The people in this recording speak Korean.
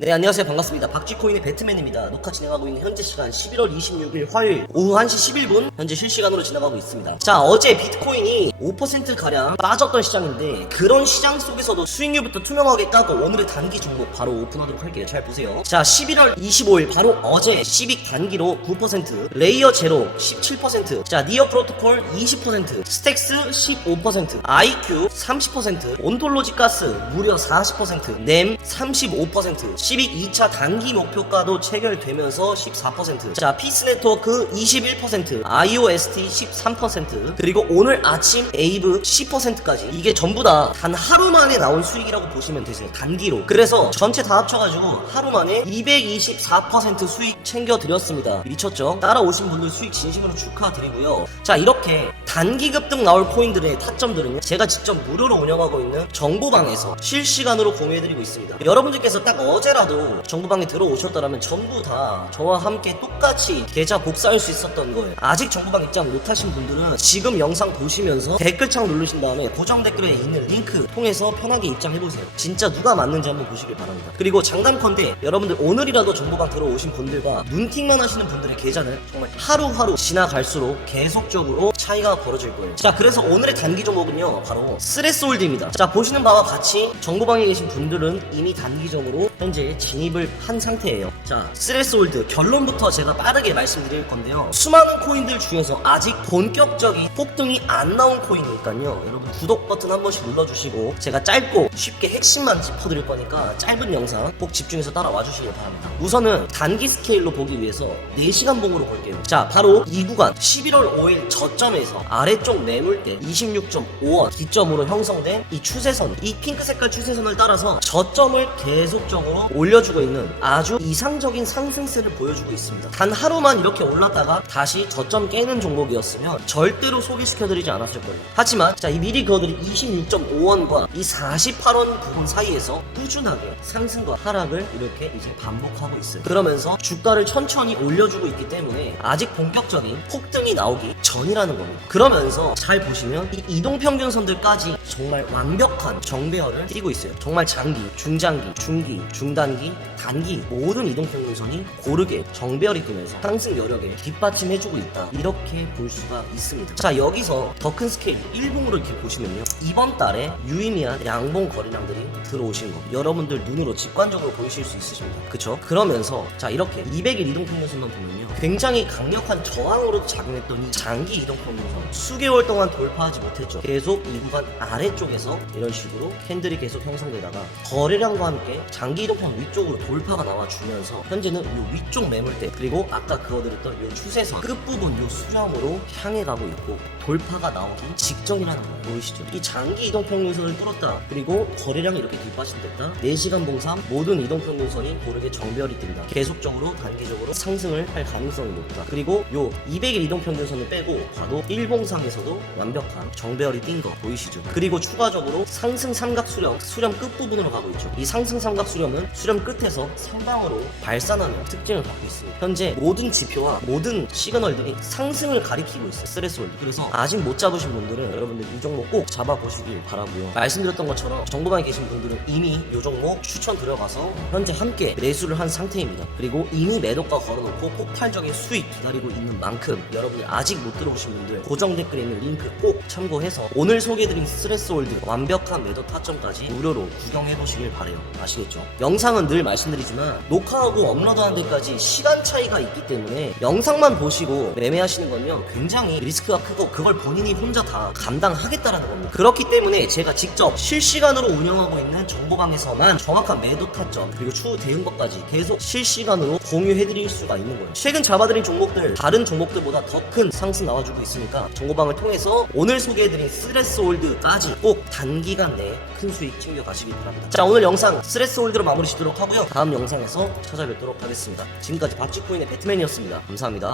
네 안녕하세요. 반갑습니다. 박쥐코인의 배트맨입니다. 녹화 진행하고 있는 현재 시간 11월 26일 화요일 오후 1시 11분 현재 실시간으로 지나가고 있습니다. 자 어제 비트코인이 5%가량 빠졌던 시장인데 그런 시장 속에서도 수익률부터 투명하게 까고 오늘의 단기 종목 바로 오픈하도록 할게요. 잘 보세요. 자 11월 25일 바로 어제 시빅 단기로 9% 레이어 제로 17%자 니어 프로토콜 20% 스택스 15% IQ 30% 온톨로지 가스 무려 40%램35% 시빅 2차 단기 목표가도 체결되면서 14% 자, 피스 네트워크 21% IOST 13% 그리고 오늘 아침 에이브 10%까지. 이게 전부 다 단 하루 만에 나온 수익이라고 보시면 되세요 단기로. 그래서 전체 다 합쳐가지고 하루 만에 224% 수익 챙겨드렸습니다. 미쳤죠? 따라오신 분들 수익 진심으로 축하드리고요. 자 이렇게 단기 급 등 나올 코인들의 타점들은요? 제가 직접 무료로 운영하고 있는 정보방에서 실시간으로 공유해드리고 있습니다. 여러분들께서 딱 어제라도 정보방에 들어오셨더라면 전부 다 저와 함께 똑같이 계좌 복사할 수 있었던 거예요. 아직 정보방 입장 못하신 분들은 지금 영상 보시면서 댓글창 누르신 다음에 고정 댓글에 있는 링크 통해서 편하게 입장해보세요. 진짜 누가 맞는지 한번 보시길 바랍니다. 그리고 장담컨대 여러분들 오늘이라도 정보방 들어오신 분들과 눈팅만 하시는 분들의 계좌는 정말 하루하루 지나갈수록 계속적으로 차이가 벌어질 거예요. 자 그래서 오늘의 단기 종목은요 바로 스레스홀드입니다. 자 보시는 바와 같이 정보방에 계신 분들은 이미 단기적으로 현재 진입을 한 상태예요. 자 스레스홀드 결론부터 제가 빠르게 말씀드릴 건데요. 수많은 코인들 중에서 아직 본격적인 폭등이 안 나온 코인이니까요. 여러분 구독 버튼 한 번씩 눌러주시고 제가 짧고 쉽게 핵심만 짚어드릴 거니까 짧은 영상 꼭 집중해서 따라와 주시길 바랍니다. 우선은 단기 스케일로 보기 위해서 4시간 봉으로 볼게요. 자 바로 이 구간 11월 5일 저점에서 아래쪽 매물대 26.5원 기점으로 형성된 이 추세선 이 핑크 색깔 추세선을 따라서 저점을 계속적으로 올려주고 있는 아주 이상적인 상승세를 보여주고 있습니다. 단 하루만 이렇게 올랐다가 다시 저점 깨는 종목이었으면 절대로 소개시켜드리지 않았을 거예요. 하지만 자 이 미리 그어드린 26.5원과 이 48원 부분 사이에서 꾸준하게 상승과 하락을 이렇게 이제 반복하고 있어요. 그러면서 주가를 천천히 올려주고 있기 때문에 아직 본격적인 폭등이 나오기 전이라는 겁니다 그러면서 잘 보시면 이 이동 평균선들까지 정말 완벽한 정배열을 띄고 있어요. 정말 장기, 중장기, 중기, 중단기, 단기 모든 이동 평균선이 고르게 정배열이 뜨면서 상승 여력에 뒷받침해주고 있다. 이렇게 볼 수가 있습니다. 자 여기서 더 큰 스케일 일봉으로 이렇게 보시면요. 이번 달에 유의미한 양봉 거래량들이 들어오신 거. 여러분들 눈으로 직관적으로 보이실 수 있으십니다. 그쵸? 그러면서 자 이렇게 200일 이동 평균선만 보면요. 굉장히 강력한 저항으로 작용했던 이 장기 이동 평균선 수개월 동안 돌파하지 못했죠. 계속 이 구간 아래쪽에서 이런 식으로 캔들이 계속 형성되다가 거래량과 함께 장기 이동평 위쪽으로 돌파가 나와주면서 현재는 이 위쪽 매물대 그리고 아까 그어드렸던 이 추세선 끝부분 이 수렴으로 향해 가고 있고 돌파가 나오기 직전이라는 거 보이시죠? 이 장기 이동평균선을 뚫었다. 그리고 거래량이 이렇게 뒷받침됐다. 4시간 봉상 모든 이동평균선이 고르게 정별이 뜬다. 계속적으로 단기적으로 상승을 할 가능성이 높다. 그리고 요 200일 이동평균선을 빼고 봐도 일 봉상에서도 완벽한 정배열이 띈 거 보이시죠? 그리고 추가적으로 상승 삼각 수렴 수렴 끝 부분으로 가고 있죠. 이 상승 삼각 수렴은 수렴 끝에서 상방으로 발산하는 특징을 갖고 있습니다. 현재 모든 지표와 모든 시그널들이 상승을 가리키고 있어요. 스트레스홀드 그래서 아직 못 잡으신 분들은 여러분들 이 종목 꼭 잡아보시길 바라고요. 말씀드렸던 것처럼 정보방에 계신 분들은 이미 이 종목 추천 들어가서 현재 함께 매수를 한 상태입니다. 그리고 이미 매도가 걸어놓고 폭발적인 수익 기다리고 있는 만큼 여러분들 아직 못 들어오신 분들 고정 댓글에 있는 링크 꼭 참고해서 오늘 소개해드린 스트레스홀드 완벽한 매도 타점까지 무료로 구경해보시길 바래요. 아시겠죠? 영상은 늘 말씀드리지만 녹화하고 업로드하는 데까지 시간 차이가 있기 때문에 영상만 보시고 매매하시는 건요 굉장히 리스크가 크고 그걸 본인이 혼자 다 감당하겠다라는 겁니다. 그렇기 때문에 제가 직접 실시간으로 운영하고 있는 정보방에서만 정확한 매도 타점 그리고 추후 대응법까지 계속 실시간으로 공유해드릴 수가 있는 거예요. 최근 잡아드린 종목들 다른 종목들보다 더 큰 상승 나와주고 있으니까 정보방을 통해서 오늘 소개해드린 스트레스 홀드까지 꼭 단기간 내에 큰 수익 챙겨가시길 바랍니다. 자 오늘 영상 스트레스 홀드로 마무리 짓도록 하고요. 다음 영상에서 찾아뵙도록 하겠습니다. 지금까지 박쥐코인의 배트맨이었습니다. 감사합니다